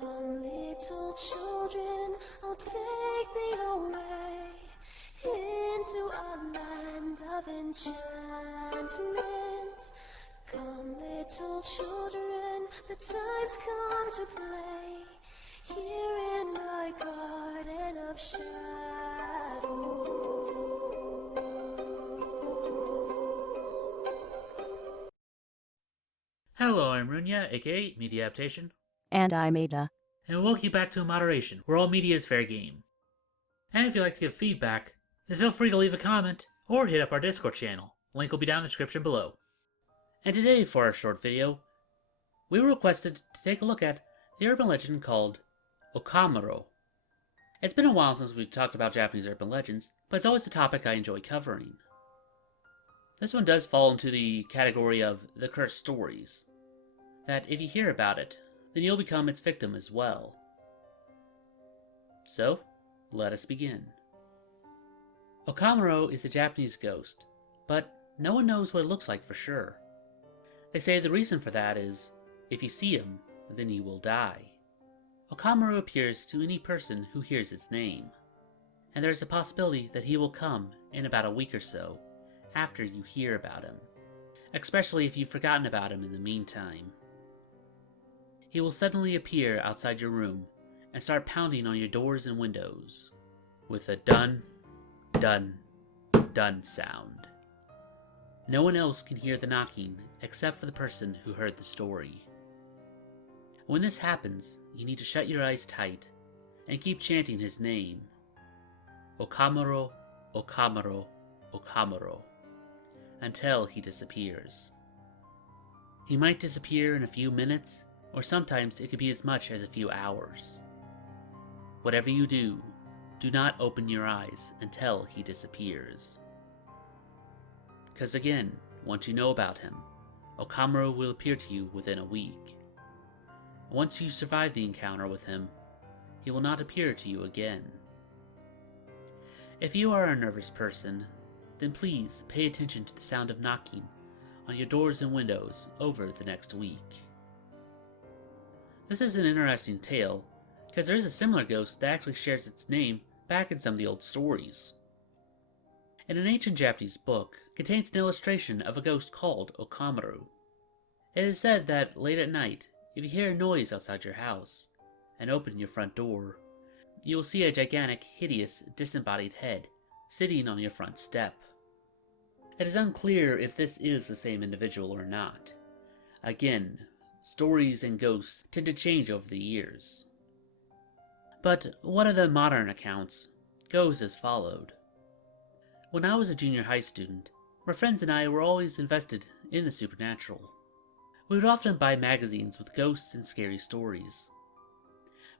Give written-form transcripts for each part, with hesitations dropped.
Come, little children, I'll take thee away into a land of enchantment. Come, little children, the time's come to play here in my garden of shadows. Hello, I'm Runya, aka Media Adaptation, And I'm Ada. and welcome you back to Moderation, where all media is fair game. And if you'd like to give feedback, then feel free to leave a comment or hit up our Discord channel. Link will be down in the description below. And today, for our short video, we were requested to take a look at the urban legend called Okamuro. It's been a while since we've talked about Japanese urban legends, but it's always a topic I enjoy covering. This one does fall into the category of the cursed stories, that if you hear about it, then you'll become its victim as well. So, let us begin. Okamuro is a Japanese ghost, but no one knows what it looks like for sure. They say the reason for that is, if you see him, then you will die. Okamuro appears to any person who hears its name, and there is a possibility that he will come in about a week or so after you hear about him, especially if you've forgotten about him in the meantime. He will suddenly appear outside your room and start pounding on your doors and windows with a dun, dun, dun sound. No one else can hear the knocking except for the person who heard the story. When this happens, you need to shut your eyes tight and keep chanting his name, Okamuro, Okamuro, Okamuro, until he disappears. He might disappear in a few minutes, or sometimes it could be as much as a few hours. Whatever you do, do not open your eyes until he disappears. Because again, once you know about him, Okamuro will appear to you within a week. Once you survive the encounter with him, he will not appear to you again. If you are a nervous person, then please pay attention to the sound of knocking on your doors and windows over the next week. This is an interesting tale, because there is a similar ghost that actually shares its name back in some of the old stories. In an ancient Japanese book contains an illustration of a ghost called Okamuro. It is said that late at night, if you hear a noise outside your house and open your front door, you will see a gigantic, hideous, disembodied head sitting on your front step. It is unclear if this is the same individual or not. Again, stories and ghosts tend to change over the years. But one of the modern accounts goes as followed. When I was a junior high student, my friends and I were always invested in the supernatural. We would often buy magazines with ghosts and scary stories.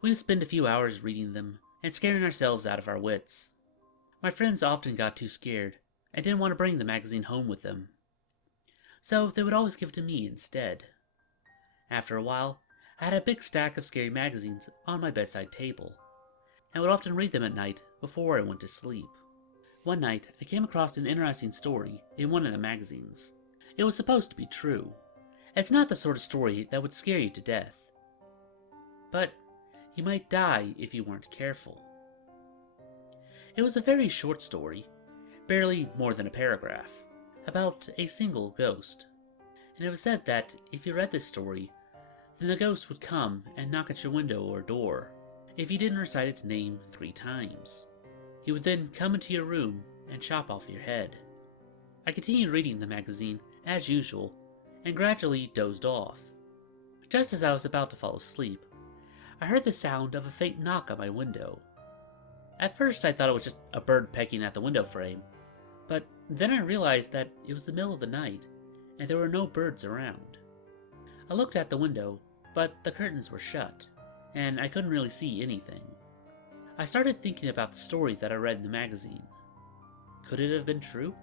We would spend a few hours reading them and scaring ourselves out of our wits. My friends often got too scared and didn't want to bring the magazine home with them, so they would always give it to me instead. After a while, I had a big stack of scary magazines on my bedside table, and would often read them at night before I went to sleep. One night, I came across an interesting story in one of the magazines. It was supposed to be true. It's not the sort of story that would scare you to death, but you might die if you weren't careful. It was a very short story, barely more than a paragraph, about a single ghost, and it was said that if you read this story, then the ghost would come and knock at your window or door if you didn't recite its name 3 times. He would then come into your room and chop off your head. I continued reading the magazine as usual and gradually dozed off. Just as I was about to fall asleep, I heard the sound of a faint knock on my window. At first I thought it was just a bird pecking at the window frame, but then I realized that it was the middle of the night and there were no birds around. I looked at the window, but the curtains were shut, and I couldn't really see anything. I started thinking about the story that I read in the magazine. Could it have been true?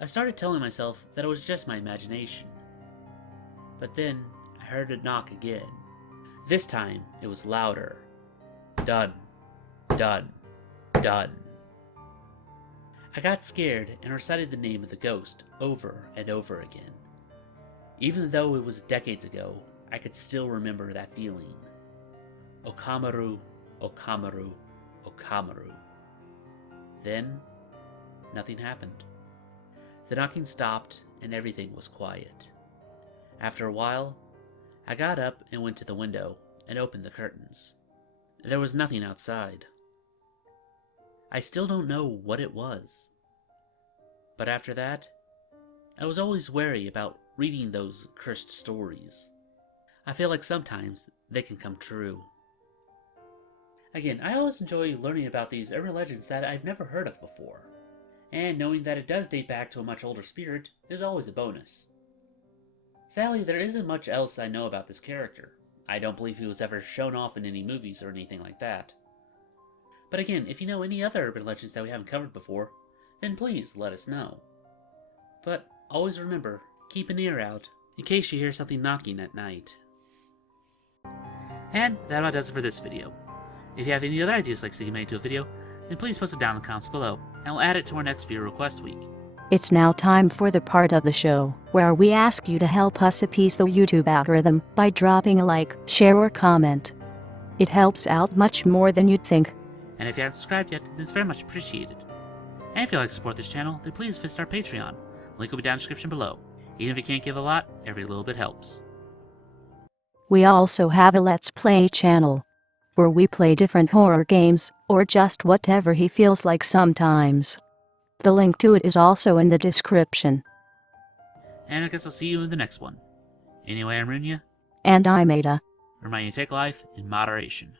I started telling myself that it was just my imagination. But then I heard it knock again. This time it was louder. Dun, dun, dun. I got scared and recited the name of the ghost over and over again. Even though it was decades ago, I could still remember that feeling. Okamuro, Okamuro, Okamuro. Then, nothing happened. The knocking stopped and everything was quiet. After a while, I got up and went to the window and opened the curtains. There was nothing outside. I still don't know what it was. But after that, I was always wary about reading those cursed stories. I feel like sometimes they can come true. Again, I always enjoy learning about these urban legends that I've never heard of before. And knowing that it does date back to a much older spirit is always a bonus. Sadly, there isn't much else I know about this character. I don't believe he was ever shown off in any movies or anything like that. But again, if you know any other urban legends that we haven't covered before, then please let us know. But always remember, keep an ear out in case you hear something knocking at night. And that about does it for this video. If you have any other ideas like seeing made to a video, then please post it down in the comments below, and we'll add it to our next viewer request week. It's now time for the part of the show where we ask you to help us appease the YouTube algorithm by dropping a like, share, or comment. It helps out much more than you'd think. And if you haven't subscribed yet, then it's very much appreciated. And if you'd like to support this channel, then please visit our Patreon. Link will be down in the description below. Even if you can't give a lot, every little bit helps. We also have a Let's Play channel where we play different horror games, or just whatever he feels like sometimes. The link to it is also in the description. And I guess I'll see you in the next one. Anyway, I'm Runya. And I'm Ada. Remind you to take life in moderation.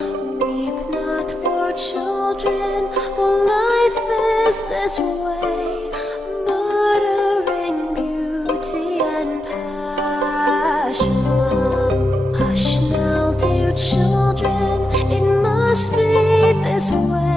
Weep not, poor children, for life is this way, murdering beauty and passion. Hush now, dear children, it must be this way.